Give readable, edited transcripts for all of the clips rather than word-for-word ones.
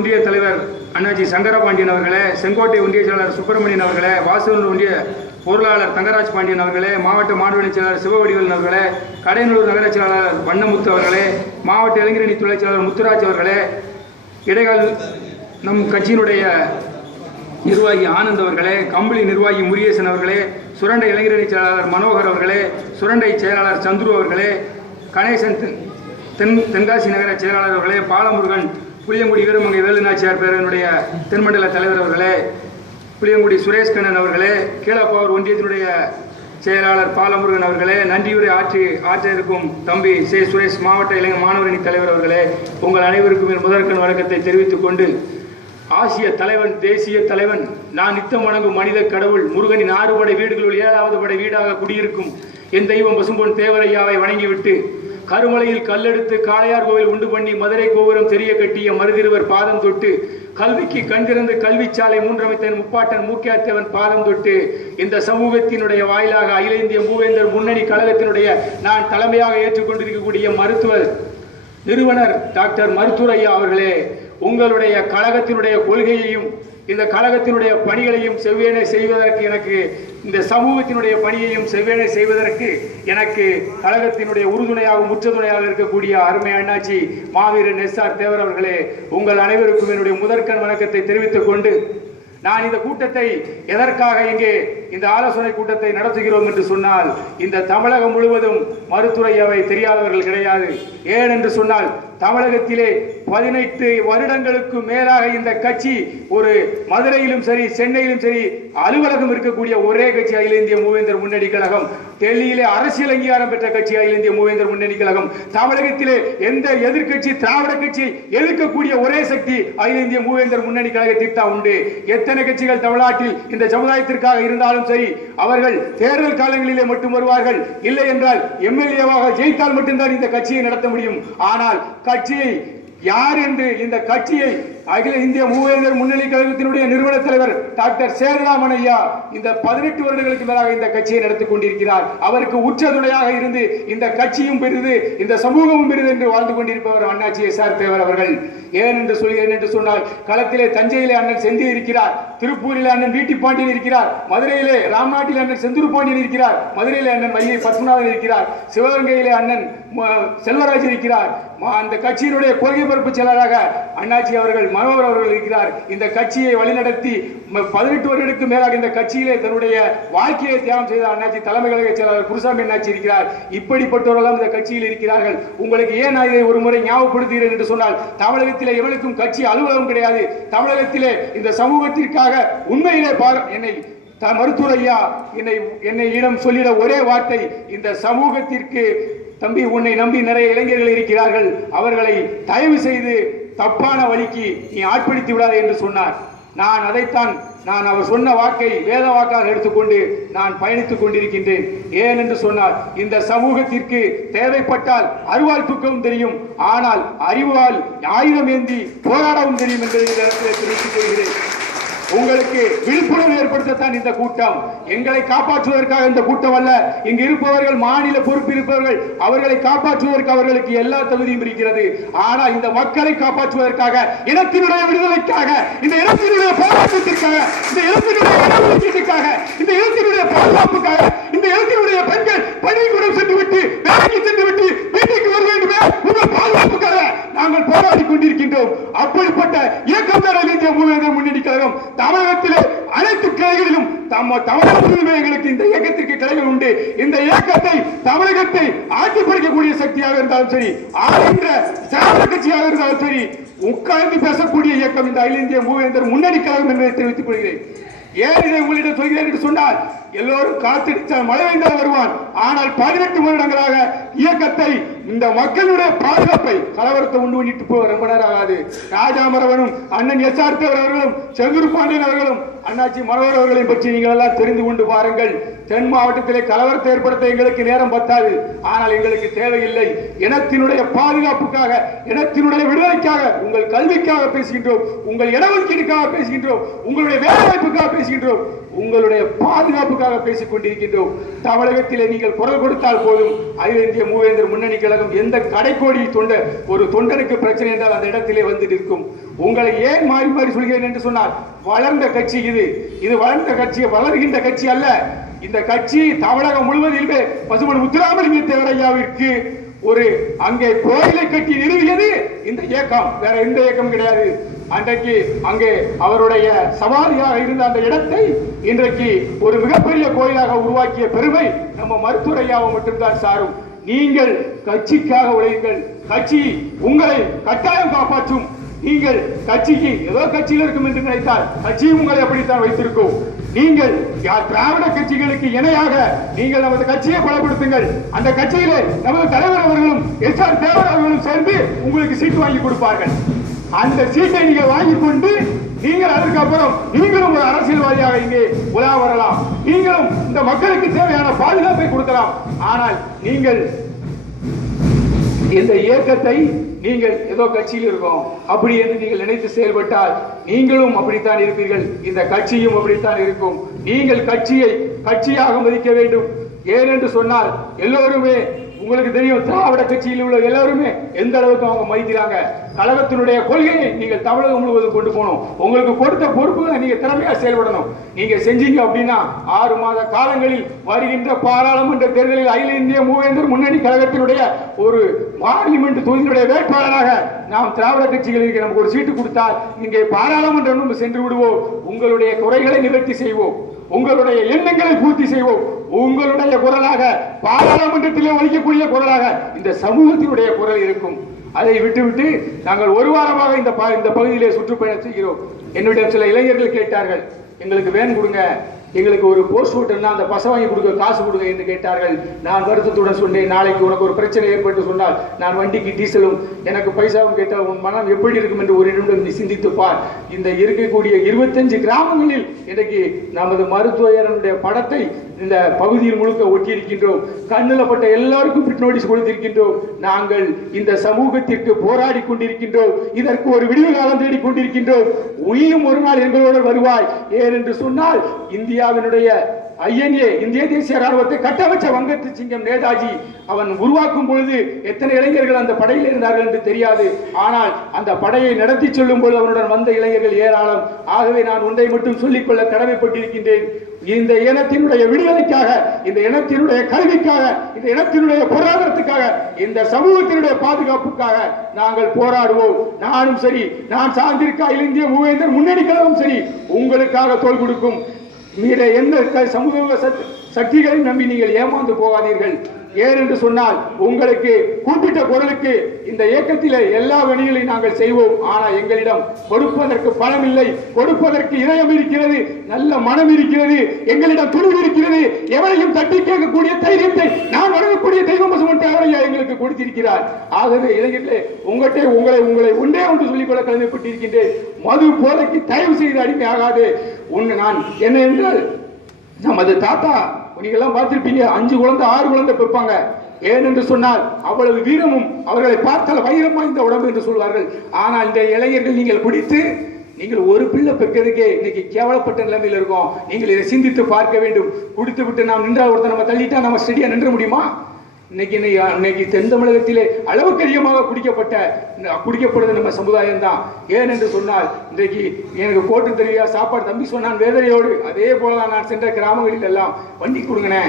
ஒன்றிய தலைவர் அண்ணாச்சி சங்கரபாண்டியன் அவர்களே, செங்கோட்டை ஒன்றிய செயலாளர் சுப்பிரமணியன் அவர்களே, வாசூர் ஒன்றிய பொருளாளர் தங்கராஜ் பாண்டியன் அவர்களே, மாவட்ட மாணவரணி செயலாளர் சிவவடிவன் அவர்களே, கடையனூர் நகர செயலாளர் வண்ணமுத்து அவர்களே, மாவட்ட இளைஞரணி துணை செயலாளர் முத்துராஜ் அவர்களே, இடைக்கால நம் கட்சியினுடைய நிர்வாகி ஆனந்த் அவர்களே, கம்பளி நிர்வாகி முருகேசன் அவர்களே, சுரண்டை இளைஞரணி செயலாளர் மனோகர் அவர்களே, சுரண்டை செயலாளர் சந்துரு அவர்களே, கணேசன் தென்காசி நகர செயலாளர் அவர்களே, பாலமுருகன் புளியங்குடி வீரமங்கை வேலுநாச்சியார் பேரனுடைய தென்மண்டல தலைவர் அவர்களே, புளியங்குடி சுரேஷ்கண்ணன் அவர்களே, கீழப்பாவூர் ஒன்றியத்தினுடைய செயலாளர் பாலமுருகன் அவர்களே, நன்றியுரை ஆற்ற இருக்கும் தம்பி சே சுரேஷ் மாவட்ட இளைஞர் மாணவரணி தலைவர் அவர்களே, உங்கள் அனைவருக்கும் என் முதற்கண் வணக்கத்தை தெரிவித்துக் கொண்டு, ஆசிய தலைவன், தேசிய தலைவன், நான் நித்தம் வணங்கும் மனித கடவுள் முருகனின் 6 படை வீடுகளுள் 7வது படை வீடாக குடியிருக்கும் என் தெய்வம் பசும்பொன் தேவரையாவை வணங்கிவிட்டு, கருமலையில் கல்லெடுத்து காளையார் கோவில் உண்டு பண்ணி மதுரை கோபுரம் தெரிய கட்டிய மருதிருவர் பாதம் தொட்டு, கல்விக்கு கண்திறந்து கல்விச்சாலை 3 அமைத்த முப்பாட்டன் மூக்கியாத்தேவன் பாதம் தொட்டு, இந்த சமூகத்தினுடைய வாயிலாக அகில இந்திய மூவேந்தர் முன்னணி கழகத்தினுடைய நான் தலைமையாக ஏற்றுக்கொண்டிருக்கக்கூடிய மருத்துவர் நிறுவனர் டாக்டர் மருத்துவரையா அவர்களே, உங்களுடைய கழகத்தினுடைய கொள்கையையும் இந்த கழகத்தினுடைய பணிகளையும் செவ்வேனை செய்வதற்கு எனக்கு, இந்த சமூகத்தினுடைய பணியையும் செவ்வேனை செய்வதற்கு எனக்கு கழகத்தினுடைய உறுதுணையாக முற்றுதுணையாக இருக்கக்கூடிய அருமை அண்ணாச்சி மாவீரன் எஸ்.ஆர். தேவர் அவர்களே, உங்கள் அனைவருக்கும் என்னுடைய முதற்கண் வணக்கத்தை தெரிவித்துக் கொண்டு, நான் இந்த கூட்டத்தை எதற்காக இங்கே இந்த ஆலோசனை கூட்டத்தை நடத்துகிறோம் என்று சொன்னால், இந்த தமிழகம் முழுவதும் மருத்துவரையாவை தெரியாதவர்கள் கிடையாது. ஏன் என்று சொன்னால், தமிழகத்திலே 18 வருடங்களுக்கு மேலாக இந்த கட்சி ஒரு மதுரையிலும் சரி சென்னையிலும் சரி அலுவலகம் இருக்கக்கூடிய ஒரே கட்சி அகில இந்திய மூவேந்தர் முன்னணி கழகம். டெல்லியிலே அரசியல் அங்கீகாரம் பெற்ற கட்சி அகில இந்திய மூவேந்தர் முன்னணி கழகம். தமிழகத்திலே எந்த எதிர்கட்சி திராவிட கட்சி எதிர்க்கக்கூடிய ஒரே சக்தி அகில இந்திய மூவேந்தர் முன்னணி கழகத்திற்கு தான் உண்டு. எத்தனை கட்சிகள் தமிழ்நாட்டில் இந்த சமுதாயத்திற்காக இருந்தாலும் சரி, அவர்கள் தேர்தல் காலங்களிலே மட்டும் வருவார்கள். இல்லை என்றால் எம்எல்ஏவாக ஜெயித்தால் மட்டும்தான் இந்த கட்சியை நடத்த முடியும். ஆனால் கட்சியை யார் என்று, இந்த கட்சியை அகில இந்திய மூவேந்தர் முன்னணி கழகத்தினுடைய நிறுவன தலைவர் டாக்டர் சேரராமன் ஐயா இந்த 18 வருடங்களுக்கு மேலாக இந்த கட்சியை நடத்திக் கொண்டிருக்கிறார். அவருக்கு உற்ற துணையாக இருந்து இந்த கட்சியும் பெரிது, இந்த சமூகமும் பெரிது என்று வாழ்ந்து கொண்டிருப்பவர் அண்ணாச்சி எஸ்.ஆர். தேவர் அவர்கள். ஏன் என்று சொல்கிறேன் என்று சொன்னால், களத்திலே தஞ்சையிலே அண்ணன் செந்தில் இருக்கிறார், திருப்பூரிலே அண்ணன் வீட்டி பாண்டியன் இருக்கிறார், மதுரையிலே ராம்நாட்டில் அண்ணன் செந்தூர் பாண்டியன் இருக்கிறார், மதுரையிலே அண்ணன் வைகை பத்மநாதன் இருக்கிறார், சிவகங்கையிலே அண்ணன் செல்வராஜ் இருக்கிறார், அந்த கட்சியினுடைய கொள்கை பரப்பு செயலாளராக அண்ணாச்சி அவர்கள் மனோகர் அவர்கள் இருக்கிறார். இந்த கட்சியை வழிநடத்தி 18 வருடங்களுக்கு மேலாக இந்த கட்சியிலே தன்னுடைய வாழ்க்கையை தியாகம் செய்த அண்ணாச்சி தலைமை கழக செயலாளர் குருசாமி அண்ணாச்சி இருக்கிறார். இப்படிப்பட்டவர்கள் இந்த கட்சியில் இருக்கிறார்கள். உங்களுக்கு ஏன் நான் இதை ஒரு முறை ஞாபகப்படுத்துகிறேன் என்று சொன்னால், தமிழகத்திலே எவனுக்கும் கட்சி அலுவலகம் கிடையாது. தமிழகத்திலே இந்த சமூகத்திற்காக உண்மையிலே என்னை மருத்துவரையா என்னை சொல்லிட ஒரே வார்த்தை, இந்த சமூகத்திற்கு தம்பி, உன்னை நம்பி நிறைய இளைஞர்கள் இருக்கிறார்கள், அவர்களை தயவு செய்து தப்பான வழிக்கு நீ ஆட்படுத்தி விடாதே என்று சொன்னார். நான் அதைத்தான் அவர் சொன்ன வாக்கை வேத வாக்காக எடுத்துக்கொண்டு நான் பயணித்துக் கொண்டிருக்கின்றேன். ஏன் என்று சொன்னால், இந்த சமூகத்திற்கு தேவைப்பட்டால் அருவாள் தூக்கவும் தெரியும், ஆனால் அறிவால் ஆயுதம் ஏந்தி போராடவும் தெரியும் என்பதை தெரிவித்துக் கொள்கிறேன். உங்களுக்கு விழிப்புணர்வு ஏற்படுத்தத்தான் இந்த கூட்டம். எங்களை காப்பாற்றுவதற்காக இந்த கூட்டம் அல்ல. இங்கு இருப்பவர்கள் மாநில பொறுப்பு இருப்பவர்கள், அவர்களை காப்பாற்றுவதற்கு அவர்களுக்கு எல்லா தகுதியும் இருக்கிறது. ஆனால் இந்த மக்களை காப்பாற்றுவதற்காக, இனத்தினுடைய விடுதலைக்காக, இந்த இனத்தினுடைய போராட்டத்திற்காக, இந்த இனத்தினுடைய இடஒதுக்கீட்டுக்காக, இந்த இனத்தினுடைய பாதுகாப்புக்காக, இந்த இனத்தினுடைய பெண்கள் பள்ளிக்கூடம் சென்றுவிட்டு வேலைக்கு சென்றுவிட்டு வீட்டுக்கு வர வேண்டுமே, உங்கள் பாதுகாப்புக்காக நாங்கள் போராடி கொண்டிருக்கின்றோம். அப்படிப்பட்ட இயக்கம் தான் இந்திய மூவேந்தர் முன்னணி கழகம். தமிழகத்திலே அனைத்து கிளைகளிலும் தமிழகத்திலுமே எங்களுக்கு இந்த இயக்கத்திற்கு கிளைகள் உண்டு. இந்த இயக்கத்தை தமிழகத்தை ஆட்சி பறிக்கக்கூடிய சக்தியாக இருந்தாலும் சரி, ஆளுகின்ற திராவிட கட்சியாக இருந்தாலும் சரி, உட்கார்ந்து பேசக்கூடிய இயக்கம் இந்த அகில இந்திய மூவேந்தர் முன்னணி கழகம் என்பதை தெரிவித்துக் கொள்கிறேன். ஏன் இதை உங்களிடம் சொல்கிறேன் என்று சொன்னால், எல்லோரும் காத்திருந்தால் மழை வேண்டால் வருவான். ஆனால் 18 வருடங்களாக இயக்கத்தை, இந்த மக்களுடைய பாதுகாப்பை, கலவரத்தை உண்டு பண்ணிட்டு போக ரொம்ப நேரம் ஆகாது. ராஜாமரவனும் அண்ணன் எஸ்.ஆர். தேவர் அவர்களும் செந்தூர் பாண்டியன் அவர்களும் அண்ணாச்சி மனோகர் அவர்களையும் பற்றி நீங்கள் எல்லாம் தெரிந்து கொண்டு பாருங்கள். தென் மாவட்டத்திலே கலவரத்தை ஏற்படுத்த எங்களுக்கு நேரம் பத்தாது. ஆனால் எங்களுக்கு தேவையில்லை. இனத்தினுடைய பாதுகாப்புக்காக, இனத்தினுடைய விடுதலைக்காக, உங்கள் கல்விக்காக பேசுகின்றோம், உங்கள் இடஒதுக்கீடுக்காக பேசுகின்றோம், உங்களுடைய வேலை வாய்ப்புக்காக பேசுகின்றோம். உங்களுடைய பாதுகாப்புக்காக பேசிக் கொண்டிருக்கின்றோம். தமிழகத்திலே நீங்கள் குரல் கொடுத்தால் போதும், அகில இந்திய மூவேந்தர் முன்னணி கழகம் எந்த கடைக்கோடி ஒரு தொண்டனுக்கு பிரச்சனை என்றால் அந்த இடத்திலே வந்து நிற்கும். உங்களை ஏன் மாறி மாறி சொல்கிறேன் என்று சொன்னால், வளர்ந்த கட்சி இது வளர்ந்த கட்சி, வளர்கின்ற கட்சி அல்ல. இந்த கட்சி தமிழகம் முழுவதிலுமே பசுமன் முத்துராமலிங்க தேவரையாவிற்கு ஒரு அங்கே கோயிலை கட்டி நிறுவியது இந்த இயக்கம், வேற எந்த இயக்கம் கிடையாது. அன்றைக்கு அங்கே அவருடைய சமாதியாக இருந்த அந்த இடத்தை இன்றைக்கு ஒரு மிகப்பெரிய கோயிலாக உருவாக்கிய பெருமை நம்ம மருத்துவரையாவை மட்டும்தான் சாரும். நீங்கள் கட்சிக்காக உழையுங்கள், கட்சி உங்களை கட்டாயம் காப்பாற்றும். நீங்கள் கட்சிக்கு ஏதோ கட்சியில் இருக்கும் என்று நினைத்தால் கட்சியும் உங்களை அப்படித்தான் வைத்திருக்கும். நீங்கள் திராவிட கட்சிகளுக்கு இணையாக நீங்கள் நமது கட்சியை பலப்படுத்துங்கள். அந்த கட்சியிலே நமது தலைவர் அவர்களும் SR தேவர் அவர்களும் சேர்ந்து உங்களுக்கு சீட்டு வாங்கி கொடுப்பார்கள். அந்த சீட்டை நீங்கள் வாங்கிக் கொண்டு நீங்கள் அதற்கப்புறம் நீங்களும் ஒரு அரசியல்வாதியாக இங்கே உலா வரலாம். நீங்களும் இந்த மக்களுக்கு தேவையான பாதுகாப்பை கொடுக்கலாம். ஆனால் நீங்கள் இந்த இயக்கத்தை நீங்கள் ஏதோ கட்சியில் இருக்கோம் அப்படி என்று நீங்கள் நினைத்து செயல்பட்டால் நீங்களும் அப்படித்தான் இருப்பீர்கள், இந்த கட்சியும் அப்படித்தான் இருக்கும். நீங்கள் கட்சியை கட்சியாக மதிக்க வேண்டும். ஏனென்று சொன்னால் எல்லோருமே உங்களுக்கு தெரியும், திராவிட கட்சியில் உள்ள எல்லாருமே எந்த அளவுக்கு அவங்க மதிக்கிறாங்க. கழகத்தினுடைய கொள்கையை நீங்கள் தமிழகம் முழுவதும் கொண்டு போகணும். உங்களுக்கு கொடுத்த பொறுப்புகளை நீங்க திறமையா செயல்படணும். நீங்க செஞ்சீங்க அப்படின்னா 6 மாத காலங்களில் வருகின்ற பாராளுமன்ற தேர்தலில் அகில இந்திய மூவேந்தர் முன்னணி கழகத்தினுடைய ஒரு பார்லிமெண்ட் தொகுதியினுடைய வேட்பாளராக நாம் திராவிட கட்சிகளுக்கு நமக்கு ஒரு சீட்டு கொடுத்தால் இங்கே பாராளுமன்றம் சென்று விடுவோம். உங்களுடைய குறைகளை நிவர்த்தி செய்வோம், உங்களுடைய எண்ணங்களை பூர்த்தி செய்வோம். உங்களுடைய குரலாக பாராளுமன்றத்திலே ஒலிக்கக்கூடிய குரலாக இந்த சமூகத்தினுடைய குரல் இருக்கும். அதை விட்டுவிட்டு நாங்கள் ஒரு வாரமாக இந்த பகுதியிலே சுற்றுப்பயணம் செய்கிறோம். என்னுடைய சில இளைஞர்கள் கேட்டார்கள், எங்களுக்கு வேன் கொடுங்க, எங்களுக்கு ஒரு போஸ்ட் ஓட்டுனா அந்த பசை வாங்கி கொடுக்க காசு கொடுங்க என்று கேட்டார்கள். நான் வருத்தத்துடன் சொன்னேன், நாளைக்கு உனக்கு ஒரு பிரச்சனை ஏற்பட்டு சொன்னால் நான் வண்டிக்கு டீசலும் எனக்கு பைசாவும் கேட்டால் உன் மனம் எப்படி இருக்கும் என்று ஒரு நிமிடம் நீ சிந்தித்து பார். இந்த இருக்கக்கூடிய 25 கிராமங்களில் இன்றைக்கு நமது மருத்துவருடைய படத்தை இந்த பகுதியில் முழுக்க ஒட்டியிருக்கின்றோம். கண்ணில் பட்ட எல்லாருக்கும் பிட் நோட்டீஸ் கொடுத்திருக்கின்றோம். நாங்கள் இந்த சமூகத்திற்கு போராடி கொண்டிருக்கின்றோம். இதற்கு ஒரு விடிவு காலம் தேடிக் கொண்டிருக்கின்றோம். உயிரும் ஒரு நாள் எங்களோடு வருவாய். ஏனென்று சொன்னால் இந்தியாவினுடைய INA இந்திய தேசிய ராணுவத்தை கட்டமைச்ச வங்கத்து சிங்கம் நேதாஜி அவன் உருவாக்கும் பொழுது எத்தனை இளைஞர்கள் அந்த படையில் இருந்தார்கள் என்று தெரியாது. ஆனால் அந்த படையை நடத்தி செல்லும் பொழுது அவனுடன் வந்த இளைஞர்கள் ஏராளம். ஆகவே நான் ஒன்றை மட்டும் சொல்லிக்கொள்ள கடமைப்பட்டிருக்கின்றேன். இந்த இனத்தினுடைய விடுதலைக்காக, இந்த இனத்தினுடைய கல்விக்காக, இந்த இனத்தினுடைய பொருளாதாரத்துக்காக, இந்த சமூகத்தினுடைய பாதுகாப்புக்காக நாங்கள் போராடுவோம். நானும் சரி, நான் சார்ந்திருக்க அகில இந்திய மூவேந்தர் முன்னணி கழகம் சரி உங்களுக்காக தோள் கொடுக்கும். மீற எந்த சமூக சக்திகளை நம்பி நீங்கள் ஏமாந்து போகாதீர்கள். ஏனென்று சொன்னால் உங்களுக்கு கூப்பிட்ட குரலுக்கு இந்த இயக்கத்தில் எல்லா வழிகளையும் நாங்கள் செய்வோம். ஆனால் எங்களிடம் கொடுப்பதற்கு பணம் இல்லை, கொடுப்பதற்கு இதயம் இருக்கிறது, நல்ல மனம் இருக்கிறது, எங்களிடம் துணிவு இருக்கிறது. எவரையும் தட்டி கேட்கக்கூடிய தைரியத்தை நான் வழங்கக்கூடிய தெய்வம் பசுமன் தேவரையா எங்களுக்கு கொடுத்திருக்கிறார். ஆகவே இளைஞர்களே, உங்களை ஒன்றே ஒன்று சொல்லிக்கொள்ள கடமைப்பட்டிருக்கின்றேன். மது போதைக்கு தயவு செய்து அடிமையாகாது. நான் என்ன என்றால், நமது தாத்தா நீங்கெல்லாம் பார்த்திருப்பீங்க, 5 குழந்தை 6 குழந்தை பெற்பாங்க. ஏனென்று சொன்னால் அவ்வளவு வீரமும் அவர்களை பார்த்தால் வைரம் வாய்ந்த உடம்பு என்று சொல்வார்கள். ஆனால் இந்த இளைஞர்கள் நீங்கள் குடித்து நீங்கள் ஒரு பிள்ளை பெற்றதுக்கே இன்னைக்கு கேவலப்பட்ட நிலைமையில் இருக்கோம். நீங்கள் இதை சிந்தித்து பார்க்க வேண்டும். குடித்து விட்டு நாம் நின்றா ஒருத்தர் நம்ம தள்ளிட்டா நம்ம ஸ்டெடியா நின்ற முடியுமா? இன்னைக்கு தென் தமிழகத்திலே அளவுக்கு அதிகமாக குடிக்கப்படுறது நம்ம சமுதாயம் தான். ஏனென்று சொன்னால் இன்றைக்கு எனக்கு போட்டு தெரியா சாப்பாடு தம்பி சொன்னான் வேதனையோடு. அதே போலதான் நான் சென்ற கிராமங்களில் எல்லாம் வண்டி கொடுங்கண்ணே.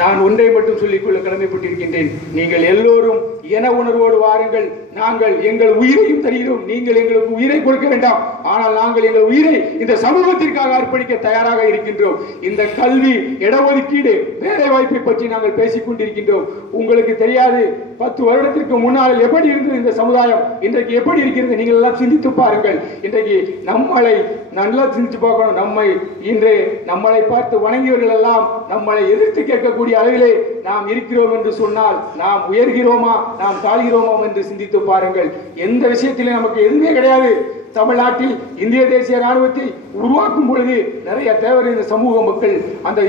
நான் ஒன்றை மட்டும் சொல்லிக்கொள்ள கடமைப்பட்டிருக்கின்றேன். நீங்கள் எல்லோரும் என உணர்வோடு வாருங்கள். நாங்கள் எங்கள் உயிரையும் தருகிறோம். நீங்கள் எங்களுக்கு உயிரை கொடுக்க வேண்டாம், ஆனால் நாங்கள் எங்கள் உயிரை இந்த சமூகத்திற்காக அர்ப்பணிக்க தயாராக இருக்கின்றோம். இந்த கல்வி, இடஒதுக்கீடு, வேலை வாய்ப்பை பற்றி நாங்கள் பேசிக் கொண்டிருக்கின்றோம். உங்களுக்கு தெரியாது, 10 வருடத்திற்கு முன்னால் எப்படி இருந்தது இந்த சமுதாயம், இன்றைக்கு எப்படி இருக்கிறது? நீங்கள் எல்லாம் சிந்தித்து பாருங்கள். இன்றைக்கு நம்மளை நல்லா சிந்திச்சு பார்க்கணும். நம்மளை பார்த்து வணங்கியவர்கள் எல்லாம் நம்மளை எதிர்த்து கேட்கக்கூடிய அளவிலே நாம் இருக்கிறோம் என்று சொன்னால் நாம் உயர்கிறோமா, நாம் தாழ்கிறோமா என்று சிந்தித்து பாருங்கள். எந்த விஷயத்திலே நமக்கு எதுவுமே கிடையாது. தமிழ்நாட்டில் இந்திய தேசிய ராணுவத்தை உருவாக்கும் பொழுது நிறைய தேவர் இந்த சமூக மக்கள் அந்த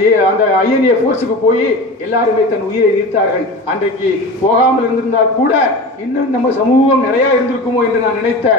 INA போர்ஸுக்கு போய் எல்லாருமே தன் உயிரை நீர்த்தார்கள். அன்றைக்கு போகாமல் இருந்திருந்தால் கூட இன்னும் நம்ம சமூகம் நிறைய இருந்திருக்குமோ என்று நான் நினைத்த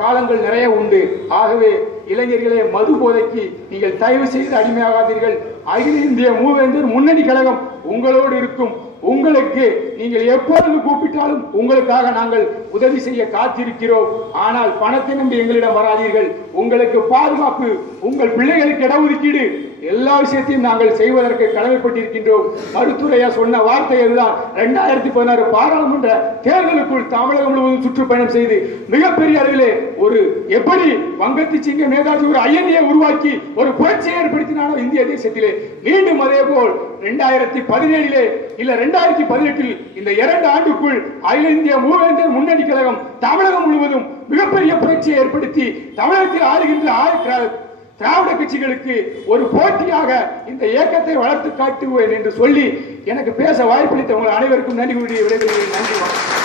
காலங்கள் நிறைய உண்டு. ஆகவே இளைஞர்களே, மது போதைக்கு நீங்கள் தயவு செய்து அடிமையாகாதீர்கள். அகில இந்திய மூவேந்தர் முன்னணி கழகம் உங்களோடு இருக்கும். உங்களுக்கு நீங்கள் எப்பொழுது கூப்பிட்டாலும் உங்களுக்காக நாங்கள் உதவி செய்ய காத்திருக்கிறோம். ஆனால் பணத்தை நம்பி எங்களிடம் வராதீர்கள். உங்களுக்கு பாதுகாப்பு, உங்கள் பிள்ளைகளுக்கு இடஒதுக்கீடு, எல்லா விஷயத்தையும் நாங்கள் செய்வதற்கு கடமைப்பட்டிருக்கின்றோம். மருத்துவரையா சொன்ன வார்த்தை அதுதான். 2016 பாராளுமன்ற தேர்தலுக்குள் தமிழகம் முழுவதும் சுற்றுப்பயணம் செய்து மிகப்பெரிய அளவிலே ஒரு எப்படி வங்கத்து சிங்கம் நேதாஜி ஒரு ஐஎன்ஏ உருவாக்கி ஒரு புரட்சியை ஏற்படுத்தினாரோ இந்திய தேசத்திலே, மீண்டும் அதே போல் 2017 இல்ல 2018 இந்த 2 ஆண்டுக்குள் அகில இந்திய மூவேந்தர் முன்னணி கழகம் தமிழகம் முழுவதும் மிகப்பெரிய புரட்சியை ஏற்படுத்தி தமிழகத்தில் ஆளுகின்ற திராவிட கட்சிகளுக்கு ஒரு போட்டியாக இந்த இயக்கத்தை வளர்த்து காட்டுவேன் என்று சொல்லி எனக்கு பேச வாய்ப்பளித்த உங்கள் அனைவருக்கும் நன்றி கூறி விடைபெறுகிறேன். நன்றி.